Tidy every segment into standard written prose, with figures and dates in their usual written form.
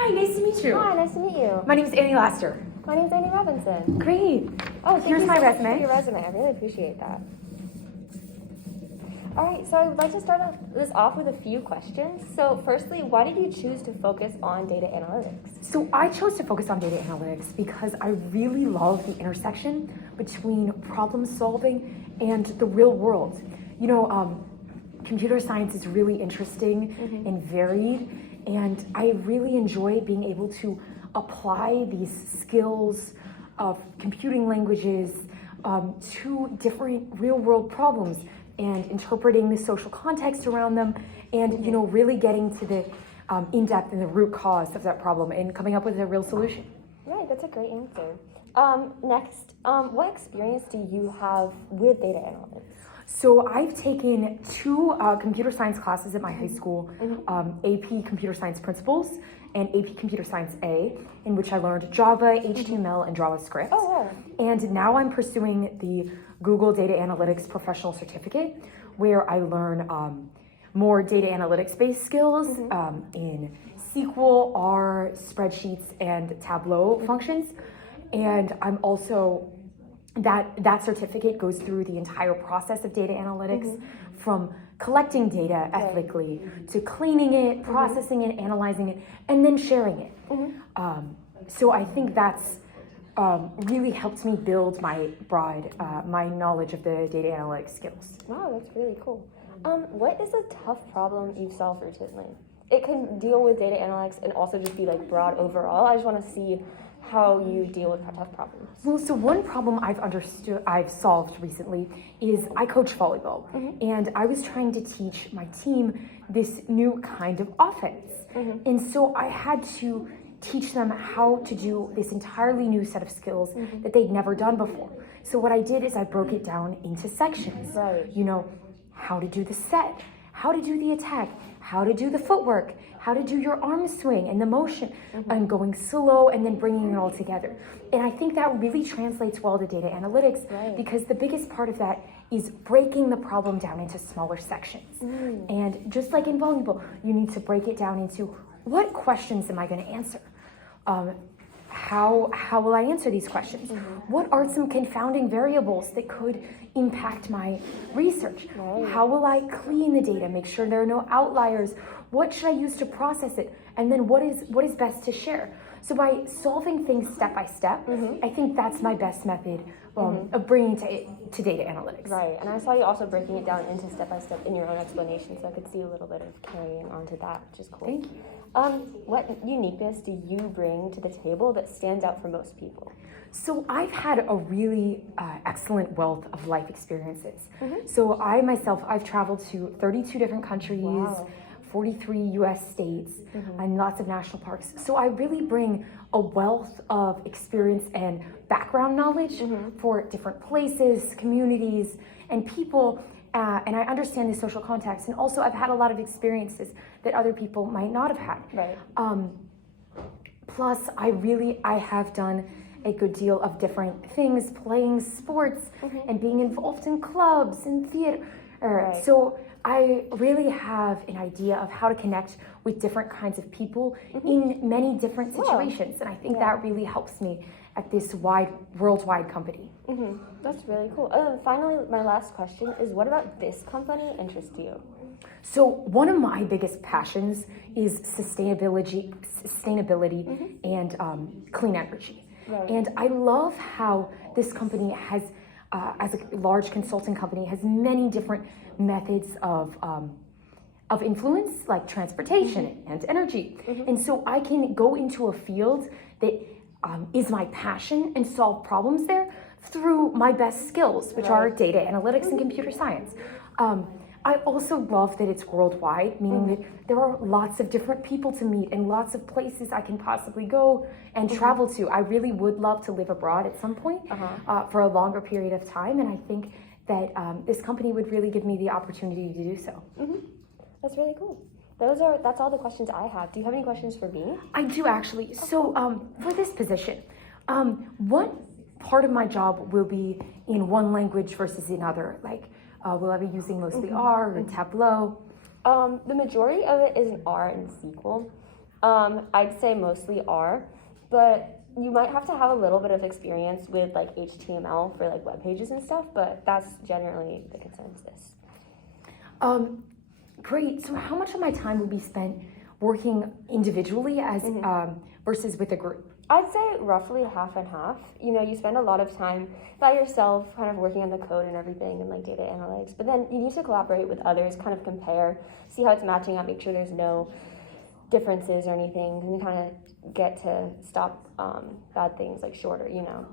Hi, nice to meet you. Hi, nice to meet you. My name is Annie Laster. My name's Annie Robinson. Great. Oh, thank Here's you my so much resume. for your resume. I really appreciate that. All right, so I would like to start this off with a few questions. So firstly, why did you choose to focus on data analytics? So I chose to focus on data analytics because I really love the intersection between problem solving and the real world. Computer science is really interesting and varied, and I really enjoy being able to apply these skills of computing languages to different real world problems and interpreting the social context around them, and really getting to the in-depth and the root cause of that problem and coming up with a real solution. Right, that's a great answer. Next, what experience do you have with data analytics? So I've taken two computer science classes at my high school, AP Computer Science Principles and AP Computer Science A, in which I learned Java, HTML, and JavaScript. Oh, wow. And now I'm pursuing the Google Data Analytics Professional Certificate, where I learn more data analytics-based skills in SQL, R, spreadsheets, and Tableau functions. And I'm also that certificate goes through the entire process of data analytics, from collecting data ethically to cleaning it, processing it, analyzing it, and then sharing it. So I think that's really helped me build my knowledge of the data analytics skills. Wow, that's really cool. What is a tough problem you've solved recently? It can deal with data analytics and also just be like broad overall. I just want to see how you deal with tough problems. Well, so one problem I've solved recently is I coach volleyball, and I was trying to teach my team this new kind of offense. And so I had to teach them how to do this entirely new set of skills that they'd never done before. So what I did is I broke it down into sections. Right. How to do the set, how to do the attack, how to do the footwork, how to do your arm swing and the motion, and going slow and then bringing it all together. And I think that really translates well to data analytics, because the biggest part of that is breaking the problem down into smaller sections. And just like in volleyball, you need to break it down into what questions am I going to answer? How will I answer these questions? What are some confounding variables that could impact my research? How will I clean the data, make sure there are no outliers? What should I use to process it? And then what is best to share? So by solving things step by step, I think that's my best method of bringing to data analytics. Right, and I saw you also breaking it down into step by step in your own explanation, so I could see a little bit of carrying onto that, which is cool. Thank you. What uniqueness do you bring to the table that stands out for most people? So I've had a really excellent wealth of life experiences. So I've traveled to 32 different countries, 43 US states, and lots of national parks. So I really bring a wealth of experience and background knowledge for different places, communities, and people. And I understand the social context. And also I've had a lot of experiences that other people might not have had. Right. Plus, I have done a good deal of different things, playing sports and being involved in clubs and theater. So I really have an idea of how to connect with different kinds of people in many different situations. And I think that really helps me at this worldwide company. That's really cool. Finally, my last question is, what about this company interests you? So one of my biggest passions is sustainability and clean energy. Right. And I love how this company has, as a large consulting company, has many different methods of influence, like transportation and energy. And so I can go into a field that is my passion and solve problems there through my best skills, which are data analytics and computer science. I also love that it's worldwide, meaning that there are lots of different people to meet and lots of places I can possibly go and travel to. I really would love to live abroad at some point for a longer period of time, and I think that this company would really give me the opportunity to do so. That's really cool. That's all the questions I have. Do you have any questions for me? I do actually. So for this position, what part of my job will be in one language versus another? Like, will I be using mostly R or Tableau? The majority of it is in R and SQL. I'd say mostly are, but you might have to have a little bit of experience with like HTML for like web pages and stuff, but that's generally the consensus. Great. So how much of my time will be spent working individually as versus with a group? I'd say roughly half and half. You know, you spend a lot of time by yourself, kind of working on the code and everything and like data analytics, but then you need to collaborate with others, kind of compare, see how it's matching up, make sure there's no differences or anything, and kind of get to stop bad things like shorter, you know.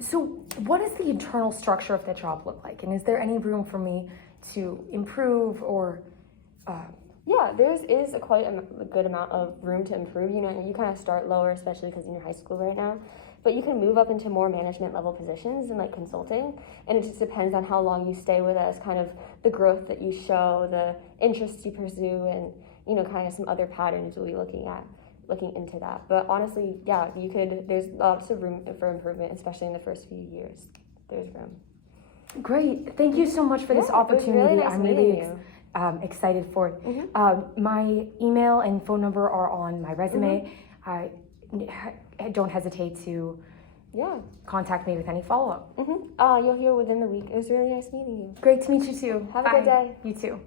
So what does the internal structure of the job look like? And is there any room for me to improve or... Yeah, there is quite a good amount of room to improve. You know, you kind of start lower, especially because you're in high school right now. But you can move up into more management level positions in like consulting. And it just depends on how long you stay with us, kind of the growth that you show, the interests you pursue, and, you know, kind of some other patterns we'll be looking into that. But honestly, yeah, there's lots of room for improvement, especially in the first few years. There's room. Great. Thank you so much for this opportunity. Really nice I'm really excited for it. My email and phone number are on my resume. Don't hesitate to contact me with any follow-up. You'll hear within the week. It was really nice meeting you. Great to meet you too. Have a good day. You too.